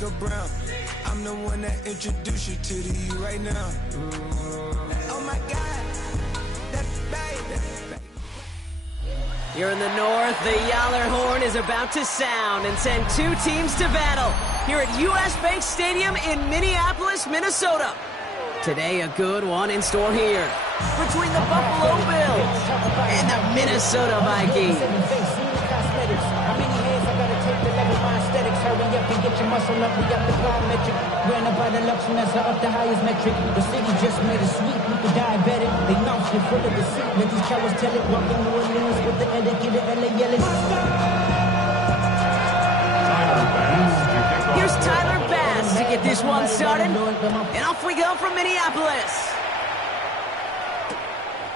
like a brown. I'm the one that introduced you to the you right now. Oh my God, that baby. Here in the north, the Yaller horn is about to sound and send two teams to battle here at US Bank Stadium in Minneapolis, Minnesota. Today, a good one in store here between the Buffalo Bills and the Minnesota Vikings. Hurry up and get your muscle up, we got the biometric. Ran about the luxury, that's up the highest metric. The city just made a sweep with the diabetic. They mouth you full of deceit, let these cowards tell it. Welcome to New Orleans with the etiquette, the LA yelling. Here's Tyler Bass to get this one started. And off we go from Minneapolis.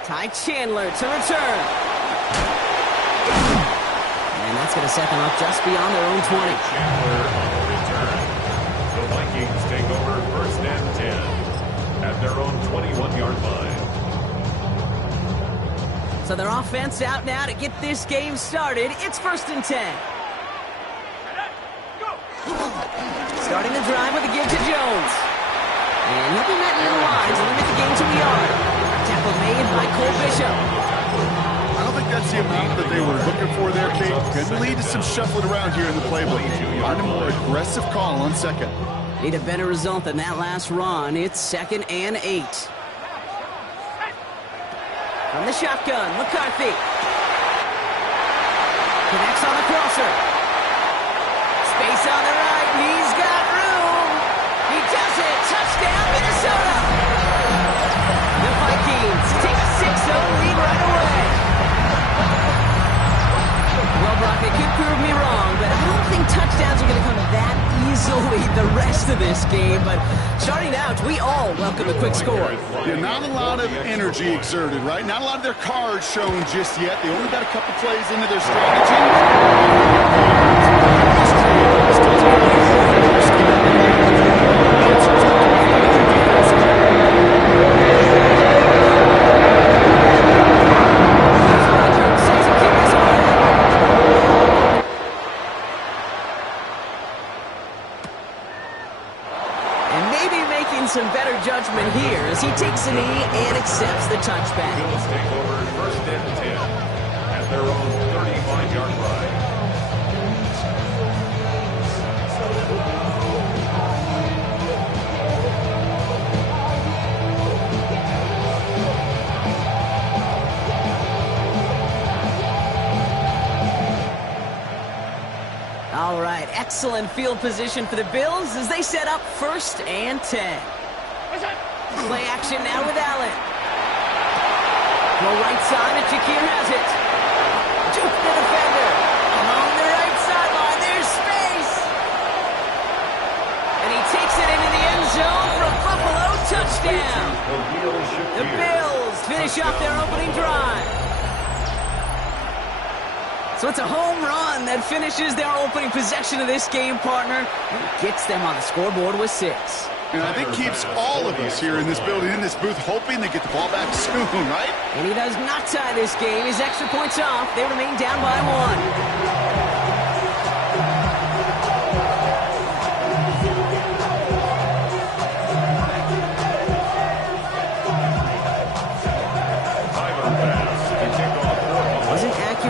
Ty Chandler to return. And that's going to set them up just beyond their own 20. Chandler on the return. The Vikings take over first and 10 at their own 21-yard line. So their offense out now to get this game started. It's first and 10. Starting the drive with a give to Jones. And he'll be met near the line to limit the game to a yard. Tackle made by Cole Bishop. I don't think that's the amount that they were looking for there, Kate. Could lead to some shuffling around here in the playbook. Find a more aggressive call on second. Need a better result than that last run. It's 2nd and 8. From the shotgun, McCarthy. Connects on the crosser. Space on the right. He's got room. He does it. Touchdown, Minnesota. The Vikings take a 6-0 lead right away. Well, Brock, they could prove me wrong, but I don't think touchdowns are going to come that easily the rest of this game. But starting out, we all welcome a quick score. Yeah, not a lot of energy exerted, right? Not a lot of their cards shown just yet. They only got a couple plays into their strategy. Some better judgment here as he takes a knee and accepts the touchback. Bills take over first and 10 at their own 35-yard line. All right, excellent field position for the Bills as they set up first and 10. Play action now with Allen. Go right side and Shakir has it. Juke the defender. Along the right sideline, there's space. And he takes it into the end zone from Buffalo. Touchdown. The Bills finish off their opening drive. So it's a home run that finishes their opening possession of this game, partner, and gets them on the scoreboard with 6. And I think keeps all of us here in this building, in this booth, hoping they get the ball back soon, right? And he does not tie this game. His extra points off. They remain down by 1.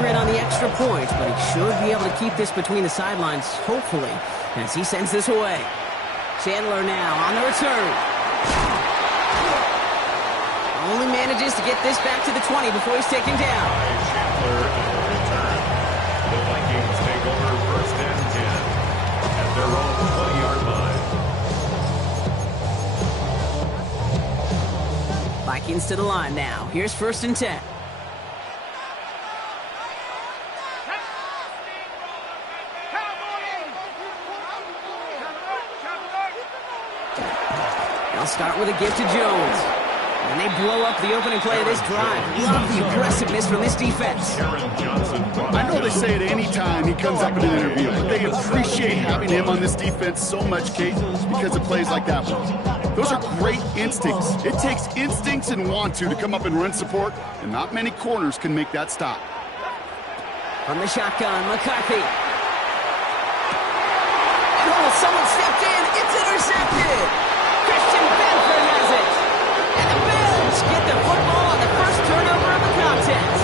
On the extra point, but he should be able to keep this between the sidelines, hopefully, as he sends this away. Chandler now on the return. Only manages to get this back to the 20 before he's taken down. Chandler on the return. The Vikings take over first and 10 at their own 20-yard line. Vikings to the line now. Here's first and 10. They'll start with a give to Jones. And they blow up the opening play of this drive. Love the aggressiveness from this defense. I know they say it any time he comes up in an interview, but they appreciate having him on this defense so much, Kate, because of plays like that one. Those are great instincts. It takes instincts and want to come up and run support, and not many corners can make that stop. From the shotgun, McCarthy. It almost someone stepped in. It's intercepted. Christian Benford has it. And the Bills get the football on the first turnover of the contest.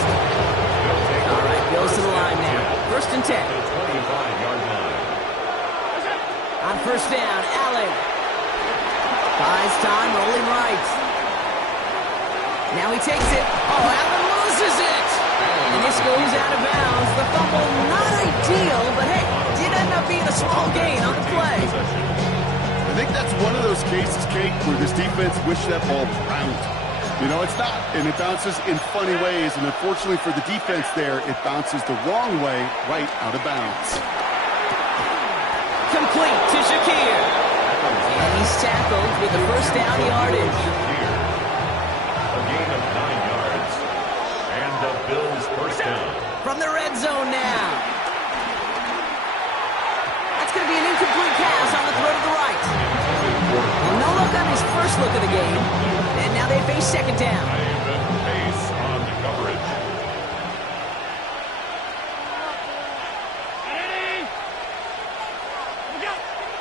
All right, Bills to the line now. First and 10. 25-yard line. On first down, Allen. Buys time, rolling right. Now he takes it. Oh, Allen loses it. And this goes out of bounds. The fumble, not ideal, but hey, did end up being a small gain on the play. I think that's one of those cases, Kate, where this defense wished that ball bounced. You know, it's not, and it bounces in funny ways, and unfortunately for the defense there, it bounces the wrong way, right out of bounds. Complete to Shakir. And he's tackled with the first down yardage. A gain of 9 yards. And the Bills first down. From the red zone now. That's going to be an incomplete pass on the throw to the right. Well, no look on his first look of the game. And now they face second down. Pace on the coverage.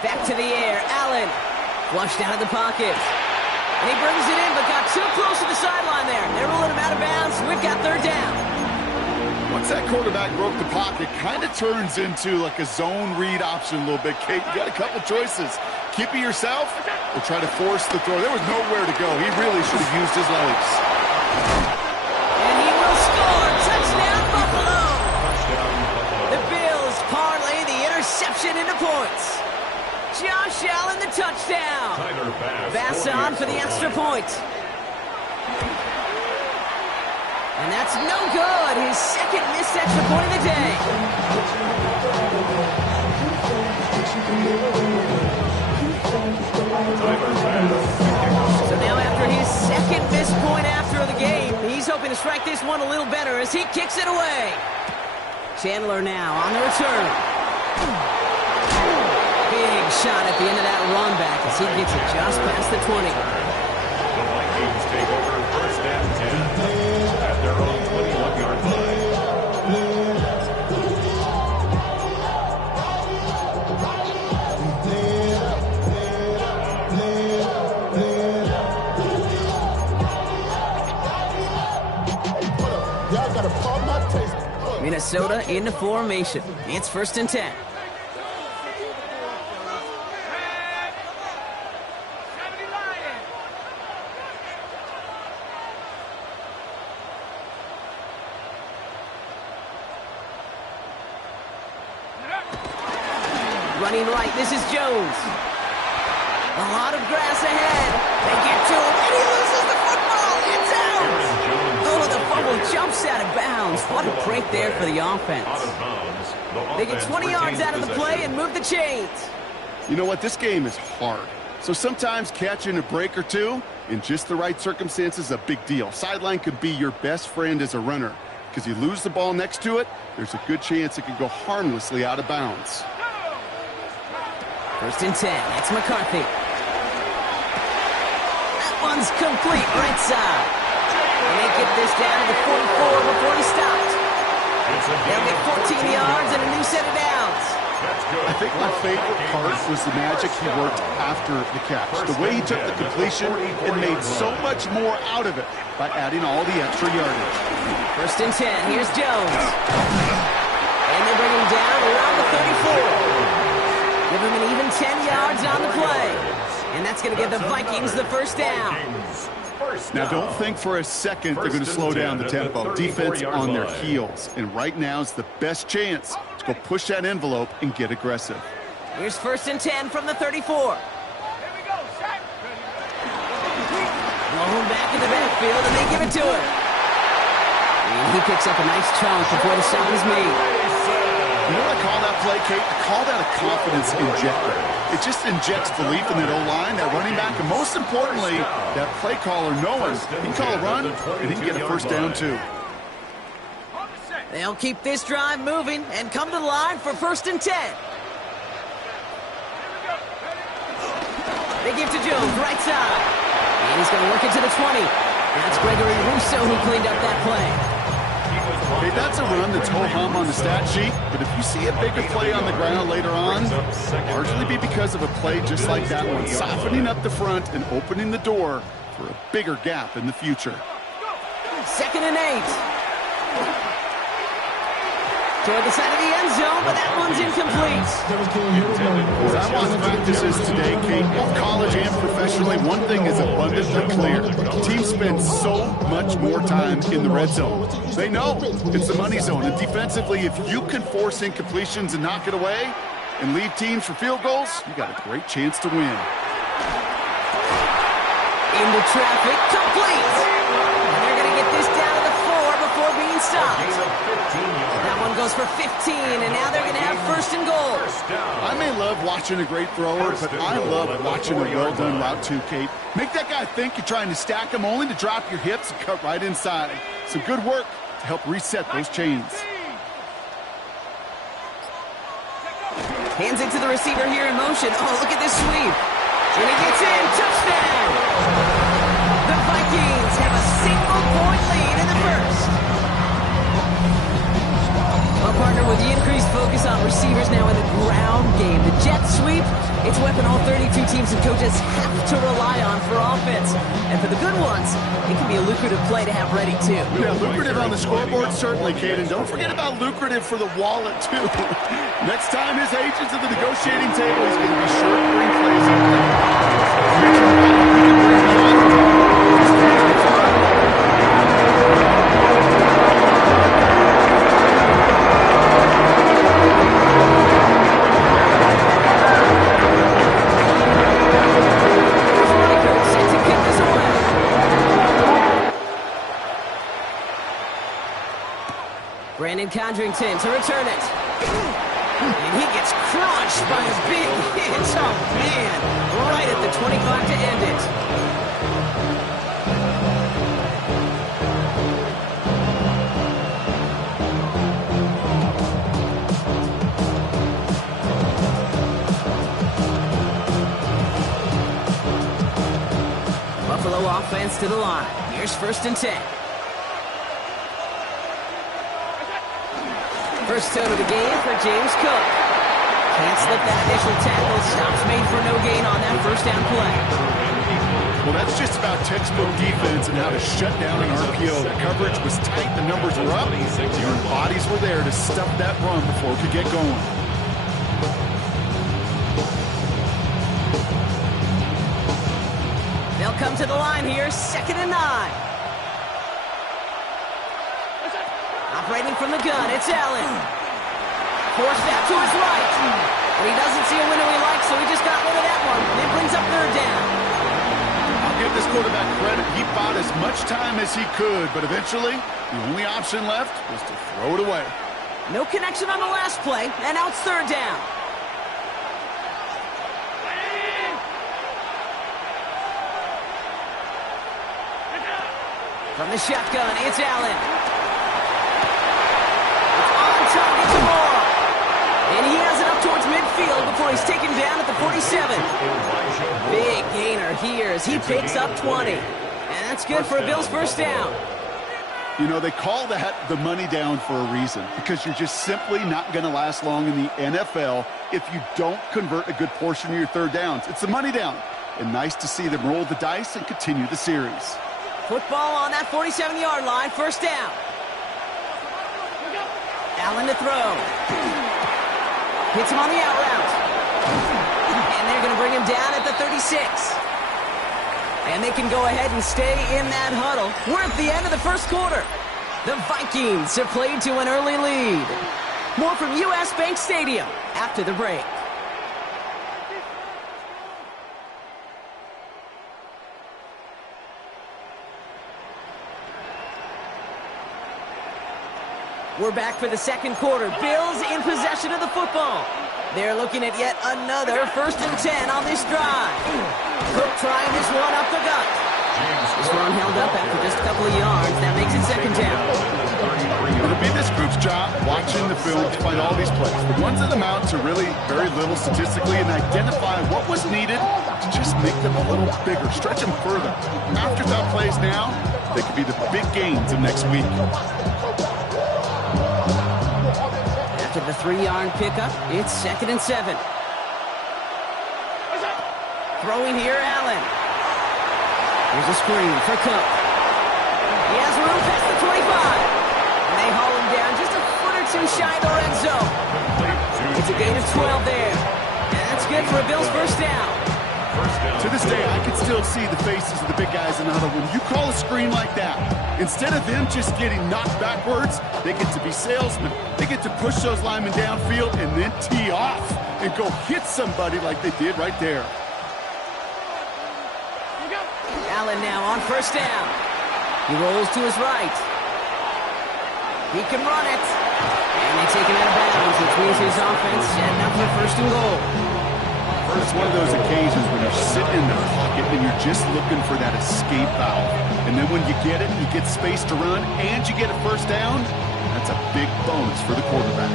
Back to the air, Allen. Flushed out of the pocket. And he brings it in, but got too close to the sideline there. They're rolling him out of bounds. We've got third down. Once that quarterback broke the pocket, kind of turns into like a zone read option a little bit, Kate. You got a couple choices. Keep it yourself or try to force the throw. There was nowhere to go. He really should have used his legs. And he will score. Touchdown, Buffalo. The Bills parlay the interception into points. Josh Allen, the touchdown. Bass on for the extra point. And that's no good. His second missed extra point of the day. So now after his second missed point after the game, he's hoping to strike this one a little better as he kicks it away. Chandler now on the return. Big shot at the end of that run back as he gets it just past the 20. The Vikings take over first and 10 at their own 21-yard line. Minnesota into formation. It's first and 10. Running right, this is Jones. A lot of grass ahead. They get to him, and he loses the football. It's out. Oh, the fumble jumps out of bounds. What a break there for the offense. They get 20 yards out of the play and move the chains. You know what? This game is hard. So sometimes catching a break or two in just the right circumstances is a big deal. Sideline could be your best friend as a runner because you lose the ball next to it, there's a good chance it could go harmlessly out of bounds. First and 10, it's McCarthy. That one's complete, right side. And they get this down to the 44 before he stopped. They'll get 14 yards and a new set of downs. I think my favorite part was the magic he worked after the catch. The way he took the completion and made so much more out of it by adding all the extra yardage. First and 10, here's Jones. And they bring him down around the 34. Give him an even 10 yards on the play. And that's going to give the Vikings the first down. Now, don't think for a second they're going to slow down the tempo. Defense on their heels. And right now is the best chance to go push that envelope and get aggressive. Here's first and 10 from the 34. Rolling back in the backfield, and they give it to him. And he picks up a nice chunk before the sound is made. You know what I call that play, Kate? I call that a confidence injector. It just injects belief in that O-line, that running back, and most importantly, that play caller knowing he can call a run and he can get a first down too. They'll keep this drive moving and come to the line for first and 10. They give to Jones, right side. And he's going to work it to the 20. That's Gregory Rousseau who cleaned up that play. Hey, that's a run that's ho-hum on the stat sheet, but if you see a bigger play on the ground later on, largely be because of a play just like that one, softening up the front and opening the door for a bigger gap in the future. 2nd and 8. Toward the side of the end zone, but that one's incomplete. As I watch practices today, Kate, both college and professionally, one thing is abundantly clear. Teams spend so much more time in the red zone. They know it's the money zone, and defensively, if you can force incompletions and knock it away and lead teams for field goals, you got a great chance to win. Into traffic, complete. And they're going to get this down to the 4 before being stopped. That one goes for 15, and now they're going to have 1st and goal. I may love watching a great thrower, but I love watching a well-done route too, Kate. Make that guy think you're trying to stack him only to drop your hips and cut right inside. Some good work to help reset those chains. Hands it to the receiver here in motion. Oh, look at this sweep. And he gets in. Touchdown! The Vikings have a single-point lead in the first. Well, partner, with the increased focus on receivers now in the ground game, the jet sweep, it's a weapon all 32 teams and coaches have to rely on for offense. And for the good ones, it can be a lucrative play to have ready, too. Yeah, lucrative on the scoreboard, certainly, Kate. And don't forget about lucrative for the wallet, too. Next time his agent's at the negotiating table, he's going to be sure to bring plays up. Condrington to return it. And he gets crushed by a big hit. Oh, man. Right at the 25 to end it. Buffalo offense to the line. Here's 1st and 10. First tone of the game for James Cook. Can't slip that initial tackle. Stops made for no gain on that 1st down play. Well, that's just about textbook defense and how to shut down an RPO. The coverage was tight. The numbers were up. Your bodies were there to stuff that run before it could get going. They'll come to the line here. 2nd and 9. Operating from the gun, it's Allen. Forced out to his right. And he doesn't see a window he likes, so he just got rid of that one. And it brings up 3rd down. I'll give this quarterback credit. He bought as much time as he could, but eventually, the only option left was to throw it away. No connection on the last play, and now it's 3rd down. From the shotgun, it's Allen. Target tomorrow. And he has it up towards midfield before he's taken down at the 47. Big gainer here as he picks up 20. And that's good for a Bills 1st down. You know, they call that the money down for a reason, because you're just simply not going to last long in the NFL if you don't convert a good portion of your 3rd downs. It's the money down. And nice to see them roll the dice and continue the series. Football on that 47-yard line, 1st down. Allen to throw. Hits him on the out route. And they're going to bring him down at the 36. And they can go ahead and stay in that huddle. We're at the end of the 1st quarter. The Vikings have played to an early lead. More from US Bank Stadium after the break. We're back for the 2nd quarter. Bills in possession of the football. They're looking at yet another 1st and 10 on this drive. Cook trying this one up the gut. This one held up after just a couple of yards. That makes it 2nd down. It'll be this group's job watching the film to find all these plays. The ones that amount to really very little statistically and identify what was needed to just make them a little bigger, stretch them further. Afterthought plays now, they could be the big gains of next week. a 3-yard pickup. It's 2nd and 7. Throwing here, Allen. Here's a screen for Cook. He has room past the 25. And they haul him down just a foot or two shy of the red zone. It's a gain of 12 there. And that's good for a Bills first down. To this day, I can still see the faces of the big guys in the huddle. When you call a screen like that, instead of them just getting knocked backwards, they get to be salesmen. They get to push those linemen downfield and then tee off and go hit somebody like they did right there. Allen now on first down. He rolls to his right. He can run it. And they take him out of bounds, which means his offense setting up for first and goal. It's one of those occasions when you're sitting in the pocket and you're just looking for that escape valve. And then when you get it, you get space to run, and you get a first down, that's a big bonus for the quarterback.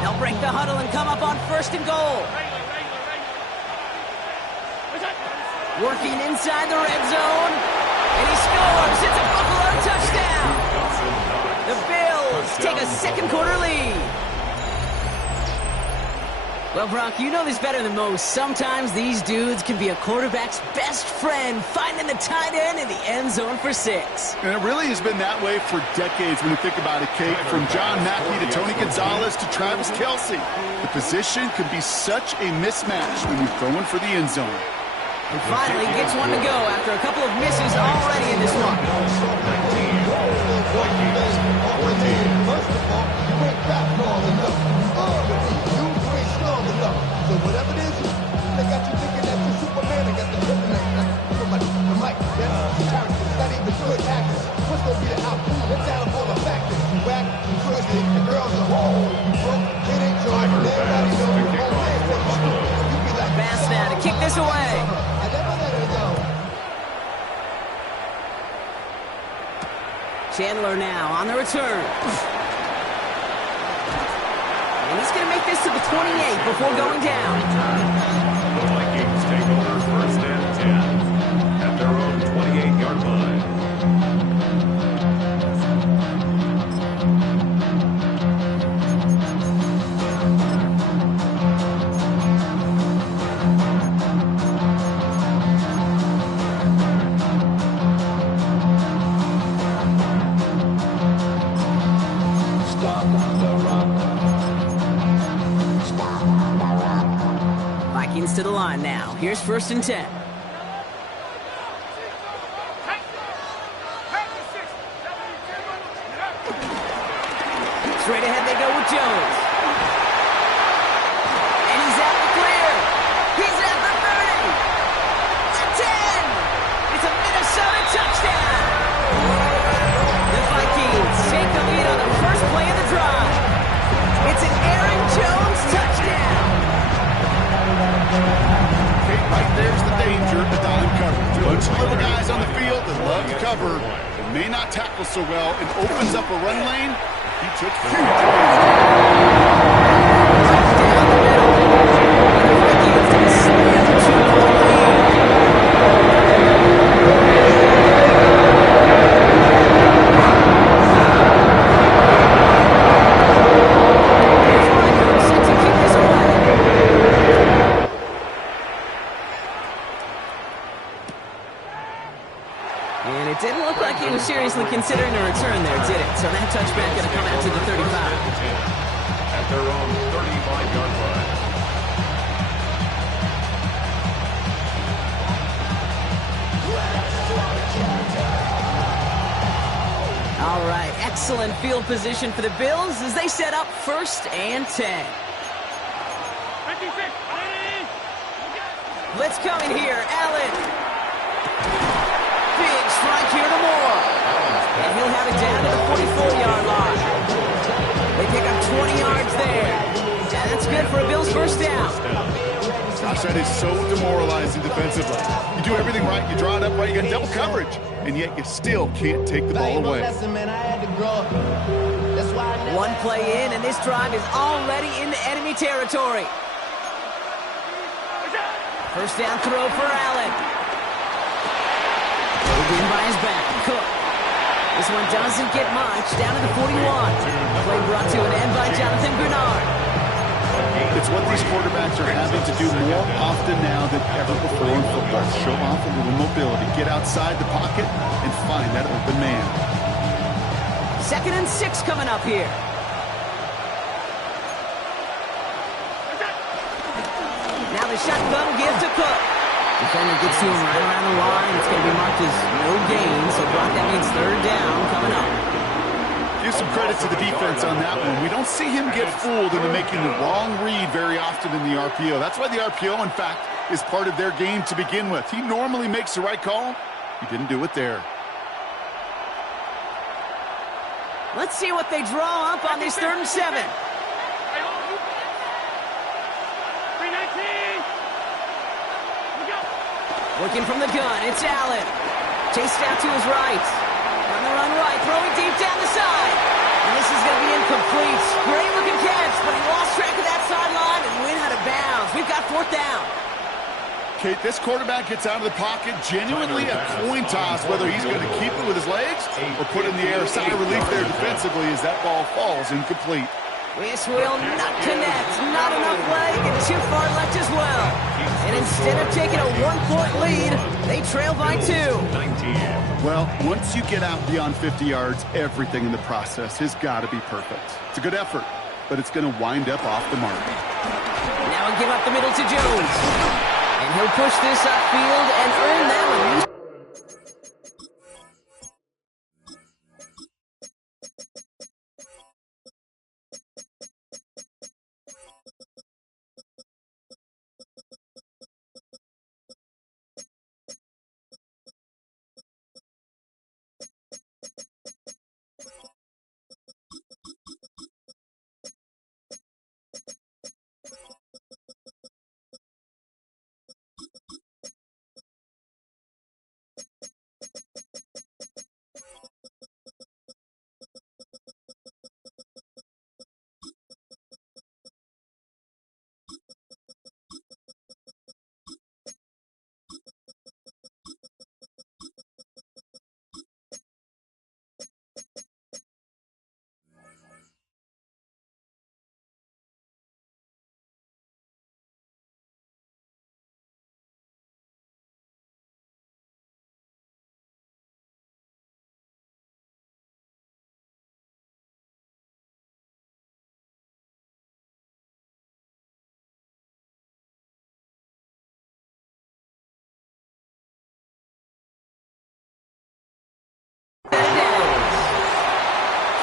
They'll break the huddle and come up on first and goal. Working inside the red zone. And he scores. It's a Buffalo touchdown. The Bills take a second quarter lead. Well, Brock, you know this better than most. Sometimes these dudes can be a quarterback's best friend, finding the tight end in the end zone for 6. And it really has been that way for decades when you think about it, Kate. From John Mackey to Tony Gonzalez to Travis Kelce. The position can be such a mismatch when you're throwing for the end zone. And finally gets one to go after a couple of misses already in this one. First of all, you ain't got long enough. You ain't strong enough. So whatever it is, they got you thinking that you're Superman. They got the kryptonite. Somebody, the mic, that's the character. Not even good actors. What's gonna be the outcome? It's down for the factors. You whack, you twisted, the girls are whole. You broke, it ain't joy. Everybody knows you won't dance. You be like, Bass now to kick this away. I never let her go. Chandler now on the return. And he's going to make this to the 28 before going down. The Vikings take over first and 10 at their own 28-yard line. Vikings to the line now. Here's first and 10. Straight ahead they go with Jones. And he's out the clear. He's at the 30. The 10. It's a Minnesota touchdown. The Vikings take the lead on the first play of the drive. It's an Aaron Jones touchdown. Okay, right there's the danger of the dime coverage. Bunch of little guys on the field that love to cover, but may not tackle so well, and opens up a run lane. He took huge And it didn't look like he was seriously considering a return there, did it? So that touchback going to come out to the 35. At their own 35-yard line. All right, excellent field position for the Bills as they set up first and 10. Blitz coming here, Allen. Big strike here to Moore. And he'll have it down to the 44-yard line. They pick up 20 yards there. And that's good for a Bills first down. Gosh, that is so demoralizing defensively. You do everything right, you draw it up right, you got double coverage, and yet you still can't take the ball away. One play in, and this drive is already into enemy territory. First down throw for Allen. in by his back. Cook. This one doesn't get much. Down to the 41. Play brought to an end by Jonathan Bernard. It's what these quarterbacks are having to do more often now than ever before in football. Show off a little mobility. Get outside the pocket and find that open man. 2nd and 6 coming up here. Now the shotgun give to Cook. Defender gets to him right around the line. It's going to be marked as no gain, so Brock, that means 3rd down coming up. Give some credit to the defense on that one. We don't see him get fooled into making the wrong read very often in the RPO. That's why the RPO, in fact, is part of their game to begin with. He normally makes the right call. He didn't do it there. Let's see what they draw up on this 3rd and 7. Looking from the gun, it's Allen. Chased out to his right. On the run right, throwing deep down the side. And this is going to be incomplete. Great looking catch, but he lost track of that sideline and went out of bounds. We've got 4th down. Kate, this quarterback gets out of the pocket, genuinely a coin toss, whether he's going to keep it with his legs or put in the air. Sigh of relief there defensively as that ball falls incomplete. This will not connect. Not enough leg and too far left as well. And instead of taking a 1-point lead, they trail by 2. Well, once you get out beyond 50 yards, everything in the process has got to be perfect. It's a good effort, but it's going to wind up off the mark. Now give up the middle to Jones. And he'll push this upfield and earn that one.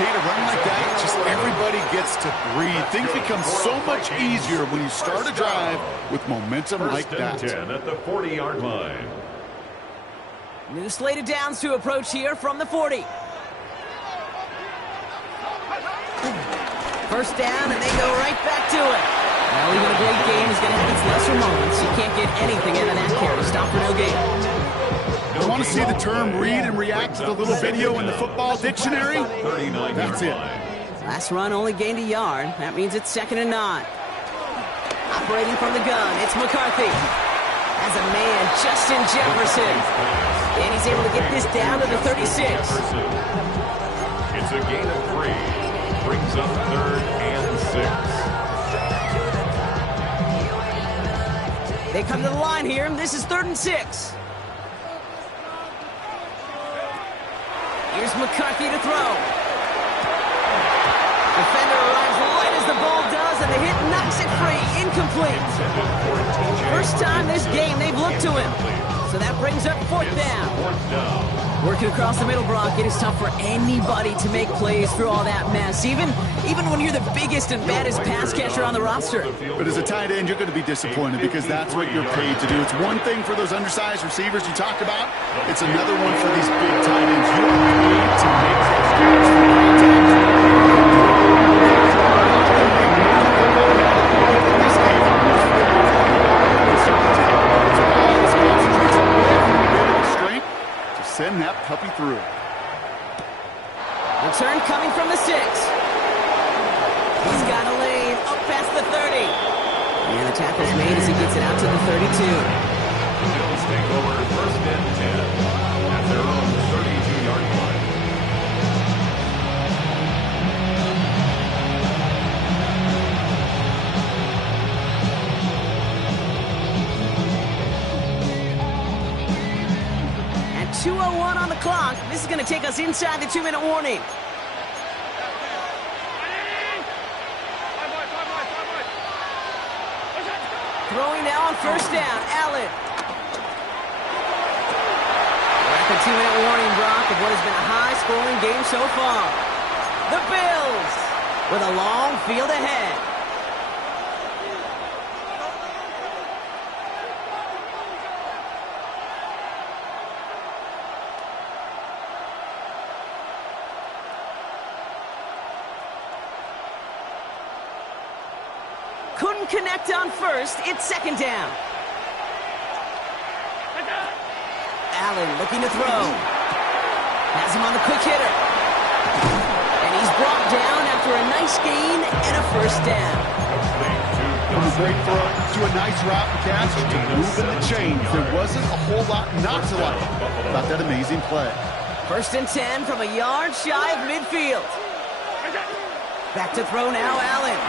Kate, a run like that, just everybody gets to breathe. Things become so much easier when you start a drive with momentum like that. 10 at the 40-yard line. New slate of downs to approach here from the 40. 1st down, and they go right back to it. Well, even a great game is going to have its lesser moments. You can't get anything out of that carry. Stop for no gain. You want to see the term read and react to the little video in the football dictionary? That's it. Last run only gained a yard. That means it's 2nd and 9. Operating from the gun, it's McCarthy. Has a man, Justin Jefferson. And he's able to get this down to the 36. It's a gain of 3. Brings up 3rd and 6. They come to the line here, and this is 3rd and 6. Here's McCarthy to throw. Defender arrives right as the ball does, and the hit knocks it free. Incomplete. First time this game they've looked to him. So that brings up 4th down. Working across the middle, Brock, it is tough for anybody to make plays through all that mess, even when you're the biggest and baddest pass catcher on the roster. But as a tight end, you're going to be disappointed because that's what you're paid to do. It's one thing for those undersized receivers you talk about. It's another one for these big tight ends. You are paid to make those throws for contact. Send that puppy through. Return coming from the 6. He's got a lane up past the 30. And the tackle's made as he gets it out to the 32. Bills take over 1st and 10 at their own 32-yard line. At 2:01 on the clock, this is going to take us inside the 2-minute warning. Throwing now on first down, Allen. We're at the 2-minute warning, Brock, of what has been a high-scoring game so far. The Bills with a long field ahead. Couldn't connect on first. It's second down. Allen looking to throw. Has him on the quick hitter. And he's brought down after a nice gain and a first down. From a great throw to a nice route and catch to moving the chains. There wasn't a whole lot not to like about that amazing play. First and 10 from a yard shy of midfield. Back to throw now, Allen.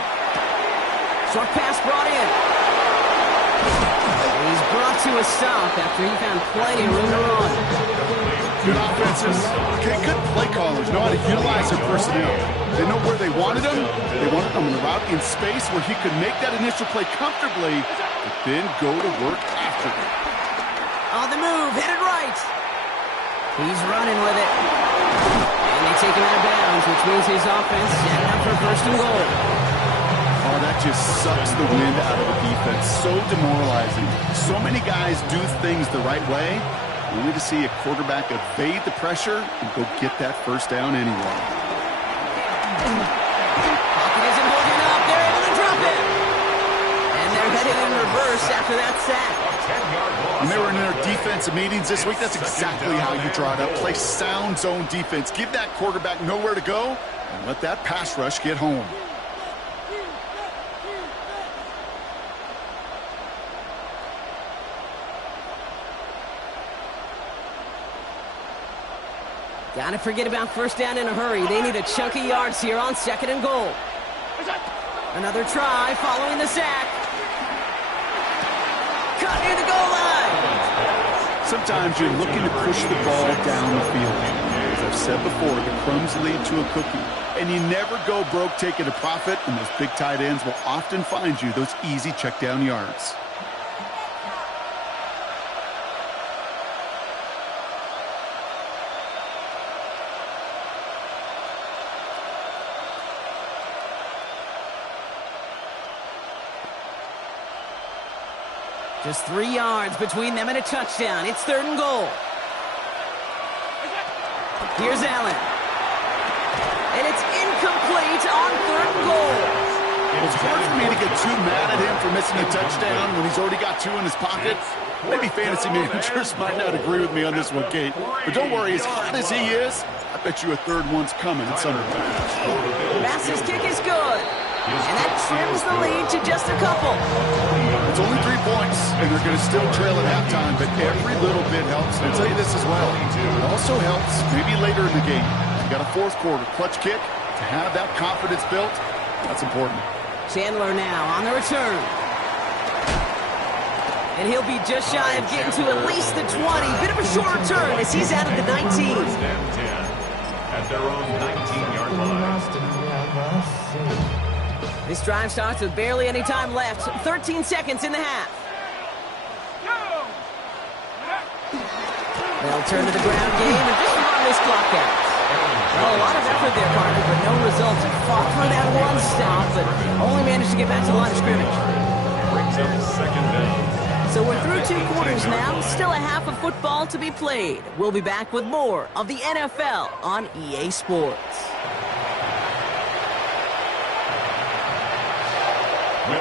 Short pass brought in. He's brought to a stop after he found plenty of room to run. Good offenses. Okay, good play callers know how to utilize their personnel. They know where they wanted him. They wanted him in the route in space where he could make that initial play comfortably, but then go to work after it. On the move, headed right. He's running with it. And they take him out of bounds, which means his offense setting up for first and goal. Oh, that just sucks the wind out of the defense. So demoralizing. So many guys do things the right way, only to see a quarterback evade the pressure and go get that first down anyway. Pocket isn't holding up. They're able to drop it. And they're headed in reverse after that sack. When they were in their defensive meetings this week, that's exactly how you draw it up. Play sound zone defense. Give that quarterback nowhere to go and let that pass rush get home. Gotta forget about first down in a hurry. They need a chunk of yards here on second and goal. Another try following the sack. Cut near the goal line. Sometimes you're looking to push the ball down the field. As I've said before, the crumbs lead to a cookie. And you never go broke taking a profit, and those big tight ends will often find you those easy check down yards. Just 3 yards between them and a touchdown. It's third and goal. Here's Allen. And it's incomplete on third and goal. It's hard for me to get too mad at him for missing a touchdown when he's already got 2 in his pocket. Maybe fantasy managers might not agree with me on this one, Kate. But don't worry, as hot as he is, I bet you a third one's coming at some point. Bass's kick is good. And that trims the lead to just a couple. It's only 3 points, and they're going to still trail at halftime, but every little bit helps. And I'll tell you this as well. It also helps maybe later in the game. You got a fourth quarter clutch kick to have that confidence built. That's important. Chandler now on the return. And he'll be just shy of getting to at least the 20. Bit of a short return as he's out of the 19. First and 10 at their own 19-yard line. This drive starts with barely any time left. 13 seconds in the half. They'll turn to the ground game and just run this clock out. Well, a lot of effort there, partner, but no results. Fought for that one stop, but only managed to get back to the line of scrimmage. Brings up second down. So we're through 2 quarters now. Still a half of football to be played. We'll be back with more of the NFL on EA Sports. The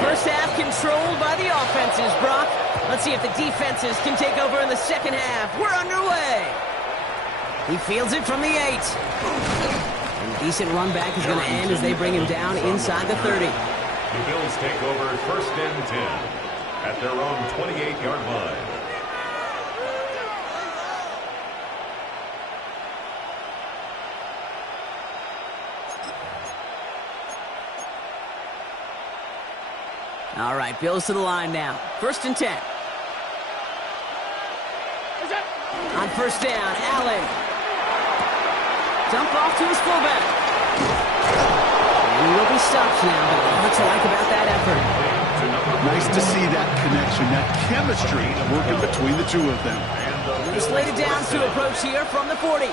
first half controlled by the offenses, Brock. Let's see if the defenses can take over in the second half. We're underway. He fields it from the 8. And decent run back is going to end as they bring him down inside the 30. The Bills take over first and 10 at their own 28-yard line. All right, Bills to the line now. 1st and 10. On 1st down, Allen. Dump off to his fullback. He will be stopped now, but what to like about that effort? Nice to see that connection, that chemistry working between the two of them. He's laid it down to approach here from the 40.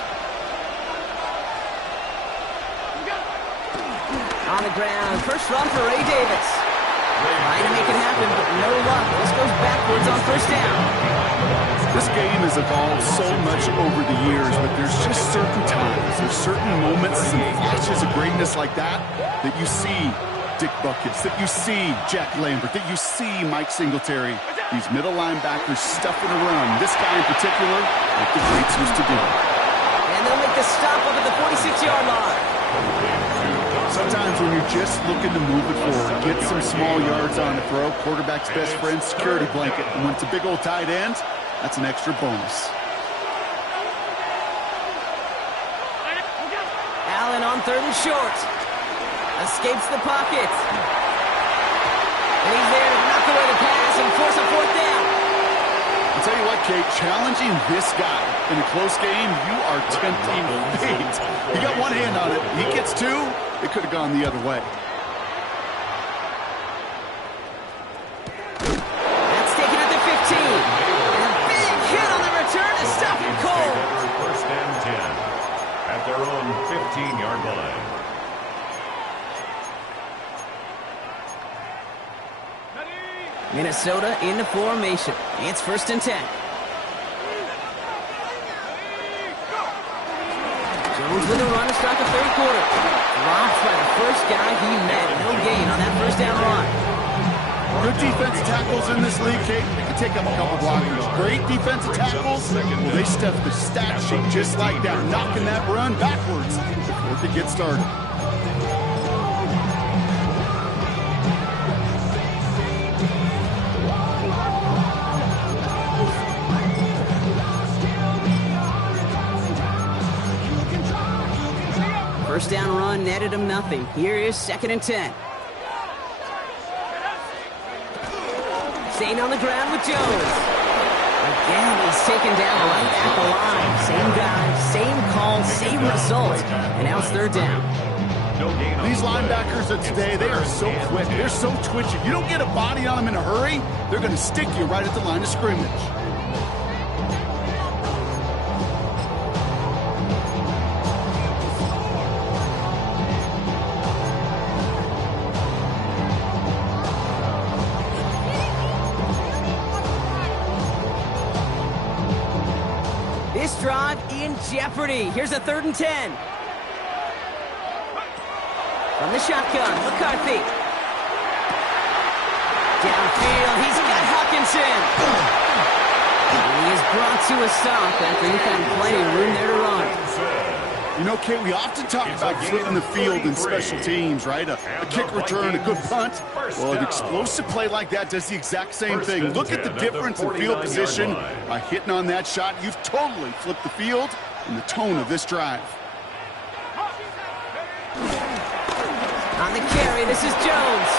On the ground, first run for Ray Davis. Trying to make it happen, but no luck. This goes backwards on 1st down. This game has evolved so much over the years, but there's just certain times, there's certain moments and flashes of greatness like that that you see Dick Buckets, that you see Jack Lambert, that you see Mike Singletary. These middle linebackers stuffing a run. This guy in particular, like the greats used to do. And they'll make the stop up at the 46-yard line. Sometimes when you're just looking to move it forward, get some small yards on the throw, quarterback's best friend, security blanket. And when it's a big old tight end, that's an extra bonus. Allen on 3rd and short. Escapes the pocket. And he's there to knock away the pass and force a 4th down. I'll tell you what, Kate, challenging this guy in a close game, you are tempting fate. You got one hand on it. He gets 2. It could have gone the other way. That's taken at the 15. And a big hit on the return to stop him cold. 1st and 10 at their own 15-yard line. Minnesota in the formation. It's 1st and 10. Jones with a run to start the 3rd quarter. Dropped by the first guy he met. No gain on that 1st down run. Good defensive tackles in this league, Kate. They can take up a couple blockers. Great defensive tackles. Well, they stuff the stat sheet just like that, knocking that run backwards before it gets started. First down run netted him nothing. Here is 2nd and 10. Staying on the ground with Jones. Again, he's taken down right at the line. Same guy, same call, same result. And now it's 3rd down. These linebackers of today, they are so quick. They're so twitchy. You don't get a body on them in a hurry, they're going to stick you right at the line of scrimmage. This drive in jeopardy. Here's a 3rd and 10. From the shotgun, McCarthy. Downfield, he's got Hawkinson. And he is brought to a stop after he found plenty of room there to run. You know, Kate, we often talk about flipping the field in special teams, right? A kick return, a good punt. Well, an explosive play like that does the exact same thing. Look at the difference in field position. By hitting on that shot, you've totally flipped the field and the tone of this drive. On the carry, this is Jones.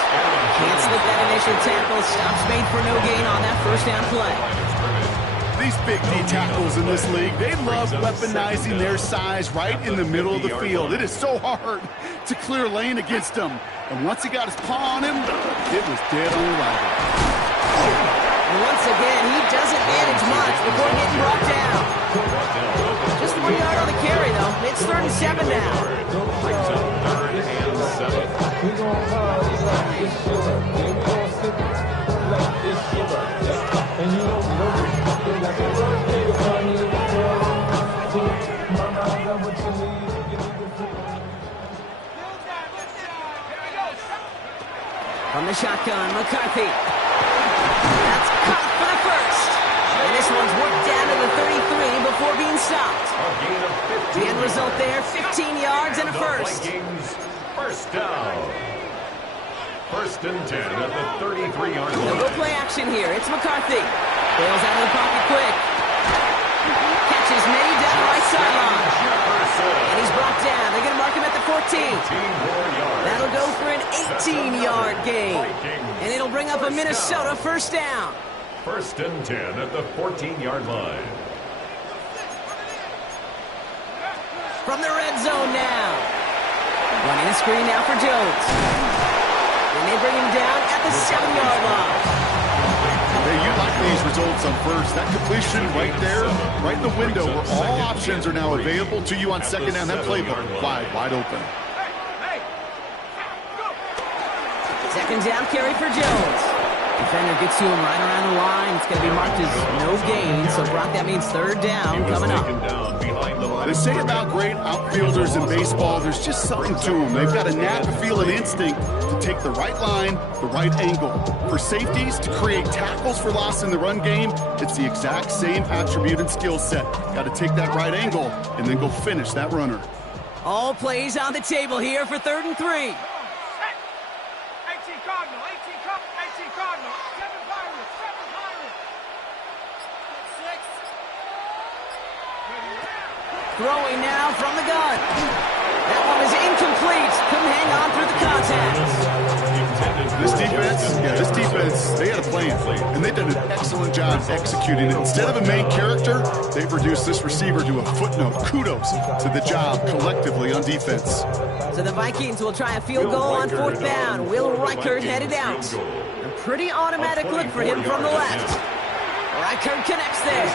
Can't slip that initial tackle. Stops made for no gain on that 1st down play. These big D tackles in this league, they love weaponizing their size right in the middle of the field. It is so hard to clear lane against them. And once he got his paw on him, it was dead on arrival. And once again, he doesn't manage much before getting brought down. Just 1 yard on the carry, though. It's 3rd and 7 now. 3rd and 7. From the shotgun, McCarthy. That's caught for the 1st. And this one's worked down to the 33 before being stopped. The end result there, 15 yards and a 1st. 1st down. 1st and 10 at the 33-yard line. They'll go play action here. It's McCarthy. Bails out of the pocket quick. Catches made down the right sideline. And he's brought down. They're going to mark him at the 14. That'll go for an 18-yard gain. And it'll bring up a Minnesota first down. 1st and 10 at the 14-yard line. From the red zone now. Running a screen now for Jones. And they bring him down at the 7-yard line. Hey, you like these results on first. That completion right there, right in the window where all options are now available to you on second down. That playbook wide open. Second down carry for Jones. Defender gets to him right around the line. It's going to be marked as no gain. So, Brock, that means 3rd down coming up. They say about great outfielders in baseball, there's just something to them. They've got a knack, a feel, and instinct to take the right line, the right angle. For safeties, to create tackles for loss in the run game, it's the exact same attribute and skill set. Got to take that right angle and then go finish that runner. All plays on the table here for 3rd and 3. Throwing now from the gun. That one is incomplete. Couldn't hang on through the contact. This defense, they had a plan, and they've done an excellent job executing it. Instead of a main character, they've reduced this receiver to a footnote. Kudos to the job collectively on defense. So the Vikings will try a field goal on 4th down. Will Reichert headed out. A pretty automatic look for him from the left. Reichert connects there.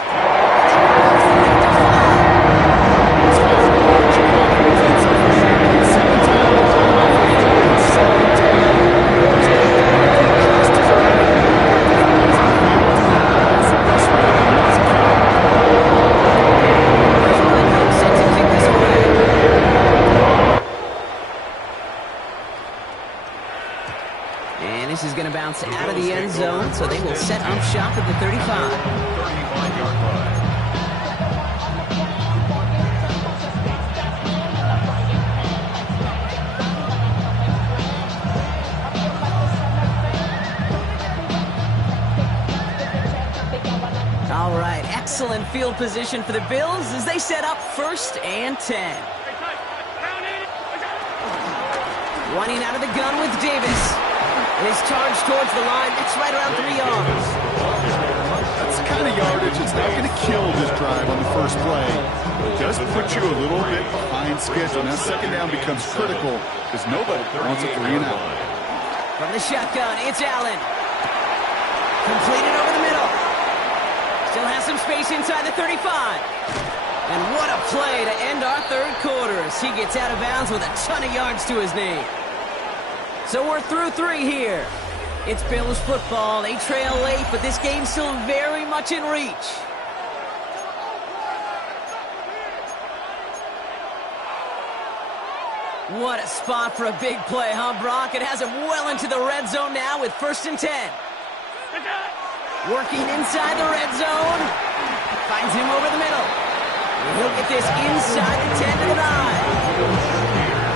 This is going to bounce out of the end zone, so they will set up shop at the 35. 35-yard line. All right, excellent field position for the Bills as they set up 1st and 10. Running out of the gun with Davis. His charge towards the line, it's right around 3 yards. That's the kind of yardage that's not going to kill this drive on the first play. It does put you a little bit behind schedule. Now second down becomes critical because nobody wants a 3 and out. From the shotgun, it's Allen. Completed over the middle. Still has some space inside the 35. And what a play to end our 3rd quarter as he gets out of bounds with a ton of yards to his name. So we're through 3 here. It's Bills football. They trail late, but this game's still very much in reach. What a spot for a big play, huh, Brock? It has him well into the red zone now with 1st and 10. Working inside the red zone. Finds him over the middle. And he'll get this inside the 10 to the 9.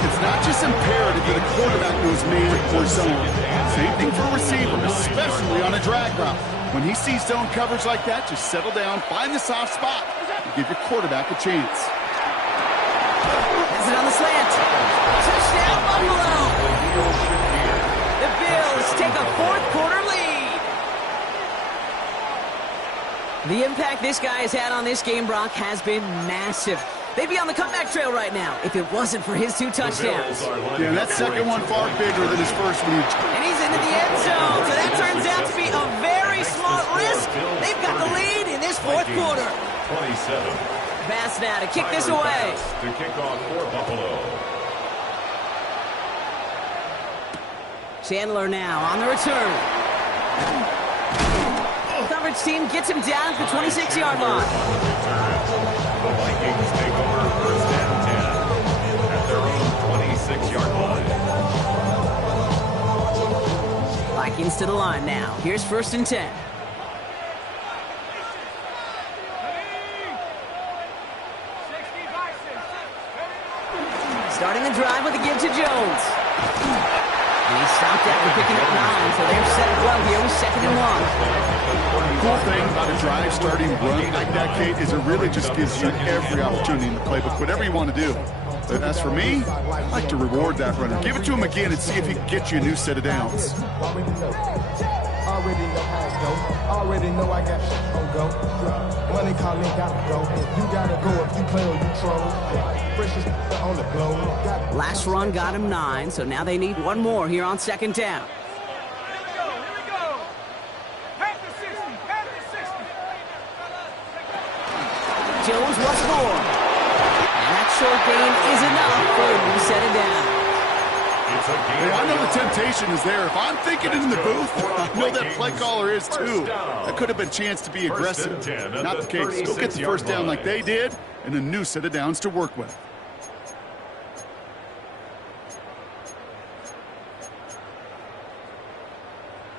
It's not just imperative that a quarterback knows man or zone. Same thing for a receiver, especially on a drag route. When he sees zone coverage like that, just settle down, find the soft spot, and give your quarterback a chance. Has it on the slant. Touchdown, Buffalo! The Bills take a 4th quarter lead. The impact this guy has had on this game, Brock, has been massive. They'd be on the comeback trail right now if it wasn't for his 2 touchdowns. Yeah, that second one far bigger than his first one. And he's into the end zone, so that turns out to be a very smart risk. They've got the lead in this 4th quarter. 27. Pass now to kick this away. To kick off for Buffalo. Chandler now on the return. Coverage team gets him down at the 26-yard line. The Vikings take over 1st and 10 at their own 26-yard line. Vikings to the line now. Here's 1st and 10. Starting the drive with a give to Jones. And he stopped after picking up 9, so they're set up well here with 2nd and 1. Cool thing about a drive starting run like that, Kate, is it really just gives you every opportunity in the playbook, whatever you want to do. But as for me, I'd like to reward that runner. Give it to him again and see if he can get you a new set of downs. Already know how it go. Already know I got shit on go. Money calling, gotta go. You gotta go if you play or you troll. Freshest on the globe. Last run got him 9, so now they need one more here on second down. Jones once more. And that short gain is enough for a new set of downs. Hey, I know the temptation is there. If I'm thinking it in the booth, I know that play caller is too. That could have been a chance to be aggressive. Not the case. Go get the first down like they did, and a new set of downs to work with.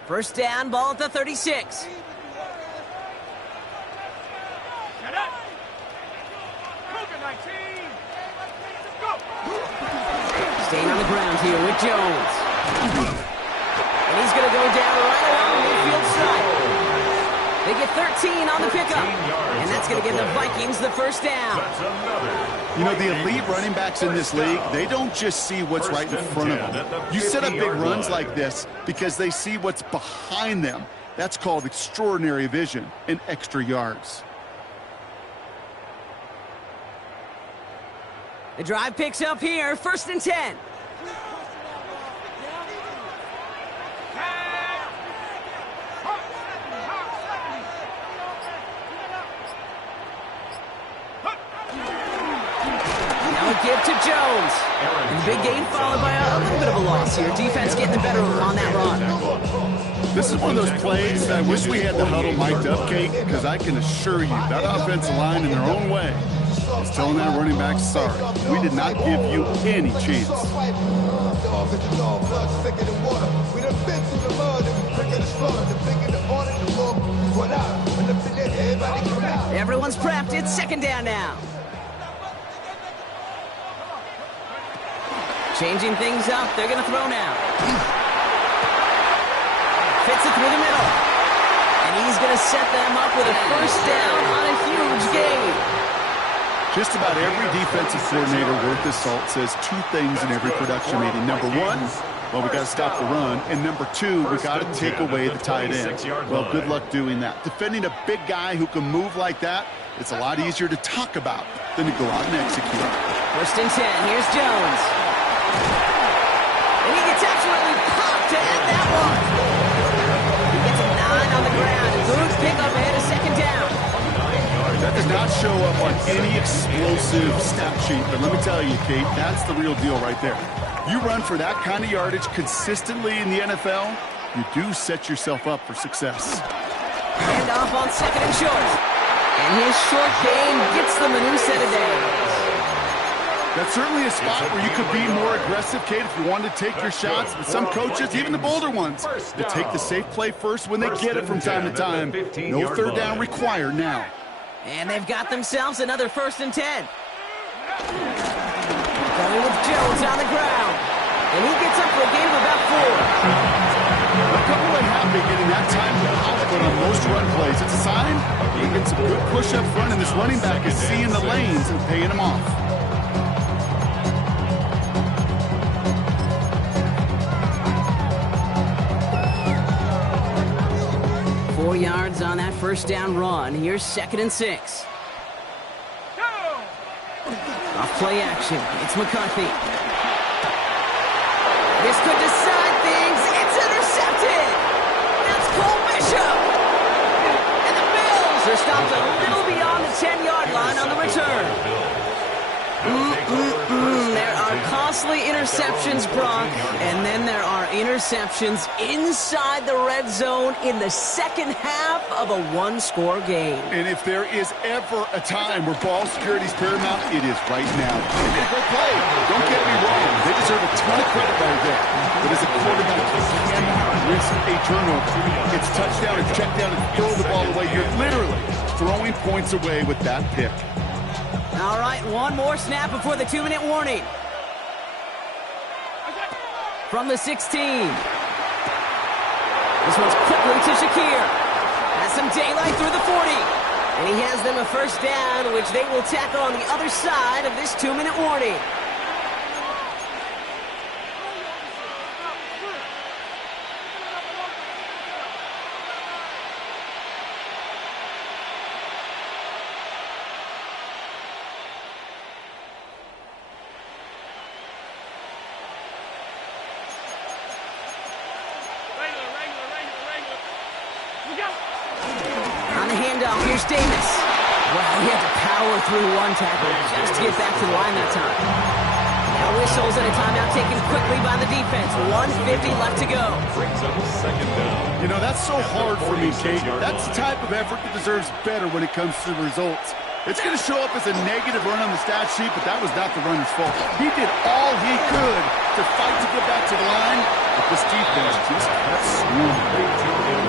First down, ball at the 36. Staying on the ground here with Jones. And he's going to go down right along midfield side. They get 13 on the pickup. And that's going to give the Vikings the first down. You know, the elite running backs in this league, they don't just see what's right in front of them. You set up big runs like this because they see what's behind them. That's called extraordinary vision and extra yards. The drive picks up here, first and 10. Now a give to Jones. And big gain followed by a little bit of a loss here. Defense getting the better of him on that run. This is one of those plays that I wish we had the huddle mic'd up, Kate, because I can assure you that offensive line in their own way is telling that running back, sorry, we did not give you any chance. Everyone's prepped. It's second down now. Changing things up. They're going to throw now. Fits it through the middle. And he's going to set them up with a first down on a huge gain. Just about every defensive coordinator worth his salt says two things in every production meeting. Number one, well, we got to stop the run. And number two, we got to take away the tight end. Well, good luck doing that. Defending a big guy who can move like that, it's a lot easier to talk about than to go out and execute. First and 10. Here's Jones. And he gets absolutely popped to end that one. He gets a 9 on the ground. And Boone's pickup ahead of second down. That does not show up on any explosive stat sheet, but let me tell you, Kate, that's the real deal right there. You run for that kind of yardage consistently in the NFL, you do set yourself up for success. And off on second and short. And his short gain gets them a new set of downs. That's certainly a spot where you could be more aggressive, Kate, if you wanted to take your shots. But some coaches, even the bolder ones, they take the safe play first when they get it from time to time. No third down required now. And they've got themselves another first and 10. Going with Jones on the ground. And he gets up for a gain of about 4. A couple of happy getting that time output on most run plays. It's a sign you get some good push up front, and this running back is seeing the lanes and paying them off. Yards on that first down run. Here's second and 6. Off play action. It's McCarthy. This could decide things. It's intercepted. That's Cole Bishop. And the Bills are stopped a little beyond the 10-yard line on the return. There are costly interceptions, Brock, and then there are interceptions inside the red zone in the second half of a one-score game. And if there is ever a time where ball security is paramount, it is right now. They did a great play. Don't get me wrong. They deserve a ton of credit right there. But as a quarterback, you cannot risk a turnover. It's touchdown or check down and throw the ball away. You're literally throwing points away with that pick. All right, one more snap before the 2-minute warning. From the 16. This one's quickly to Shakir. Has some daylight through the 40. And he has them a first down, which they will tackle on the other side of this 2-minute warning. Here's Davis. Wow, he had to power through one tackle just to get back to the line that time. Now whistles and a timeout taken quickly by the defense. 1:50 left to go. Brings up second down. You know, that's so hard for me, Kate. That's the type of effort that deserves better when it comes to the results. It's going to show up as a negative run on the stat sheet, but that was not the runner's fault. He did all he could to fight to get back to the line, but this defense just kept swarming.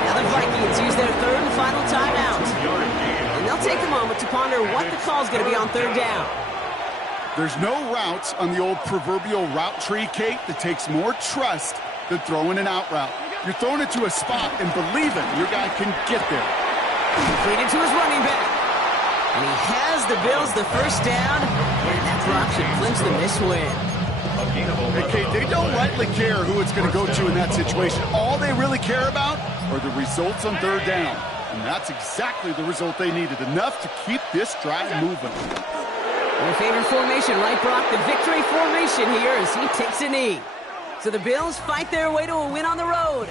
Now the Vikings use their third and final timeout. And they'll take a moment to ponder what the call's going to be on third down. There's no routes on the old proverbial route tree, Kate, that takes more trust than throwing an out route. You're throwing it to a spot and believing your guy can get there. Completed to his running back. And he has the Bills the first down, and that drop should clinch them this win. Hey, Kate, they don't rightly care who it's going to go to in that situation. All they really care about are the results on third down. And that's exactly the result they needed, enough to keep this drive moving. Their favorite formation, right, Brock? The victory formation here as he takes a knee. So the Bills fight their way to a win on the road.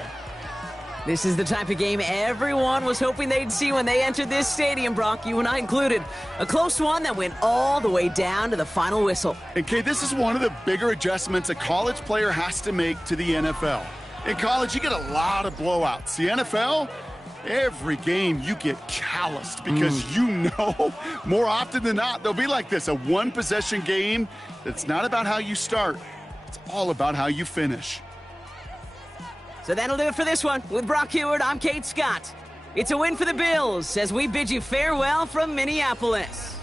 This is the type of game everyone was hoping they'd see when they entered this stadium, Brock, you and I included. A close one that went all the way down to the final whistle. And, Kate, this is one of the bigger adjustments a college player has to make to the NFL. In college, you get a lot of blowouts. The NFL, every game you get calloused because you know more often than not they'll be like this, a one-possession game that's not about how you start. It's all about how you finish. So that'll do it for this one. With Brock Heward, I'm Kate Scott. It's a win for the Bills as we bid you farewell from Minneapolis.